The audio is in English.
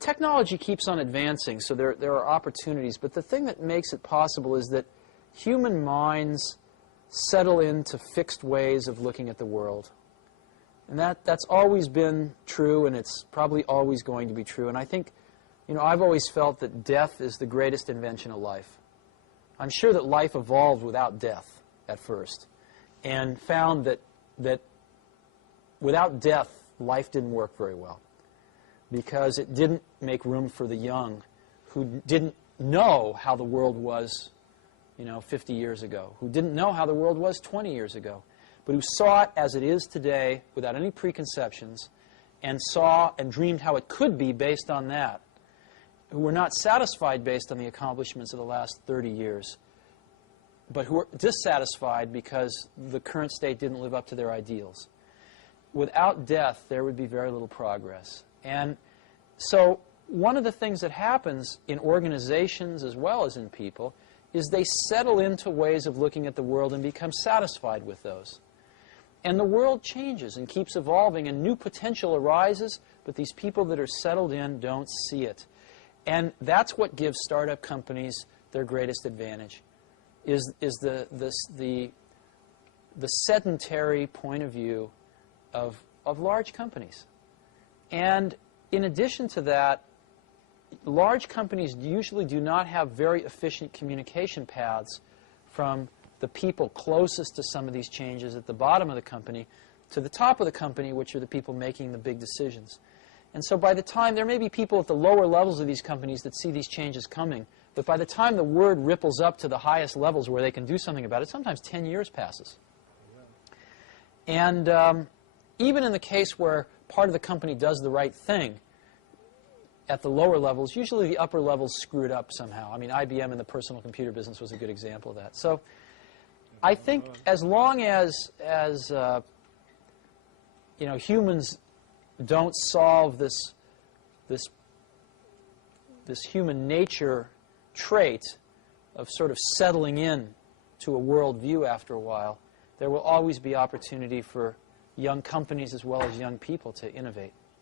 technology keeps on advancing, so there are opportunities, but the thing that makes it possible is that human minds settle into fixed ways of looking at the world. And that's always been true, and it's probably always going to be true. And I think, I've always felt that death is the greatest invention of life. I'm sure that life evolved without death at first, and found that without death, life didn't work very well, because it didn't make room for the young who didn't know how the world was 50 years ago, who didn't know how the world was 20 years ago, but who saw it as it is today without any preconceptions, and saw and dreamed how it could be based on that, who were not satisfied based on the accomplishments of the last 30 years, but who were dissatisfied because the current state didn't live up to their ideals. Without death, there would be very little progress. And so one of the things that happens in organizations as well as in people is they settle into ways of looking at the world and become satisfied with those. And the world changes and keeps evolving, and new potential arises, but these people that are settled in don't see it. And that's what gives startup companies their greatest advantage, is the sedentary point of view of large companies. And in addition to that, large companies usually do not have very efficient communication paths from the people closest to some of these changes at the bottom of the company to the top of the company, which are the people making the big decisions. And so by the time, there may be people at the lower levels of these companies that see these changes coming, but by the time the word ripples up to the highest levels where they can do something about it, sometimes 10 years passes. And even in the case where part of the company does the right thing, at the lower levels, usually the upper levels screwed up somehow. I mean, IBM in the personal computer business was a good example of that. So I think as long as humans don't solve this human nature trait of sort of settling in to a worldview after a while, there will always be opportunity for young companies as well as young people to innovate.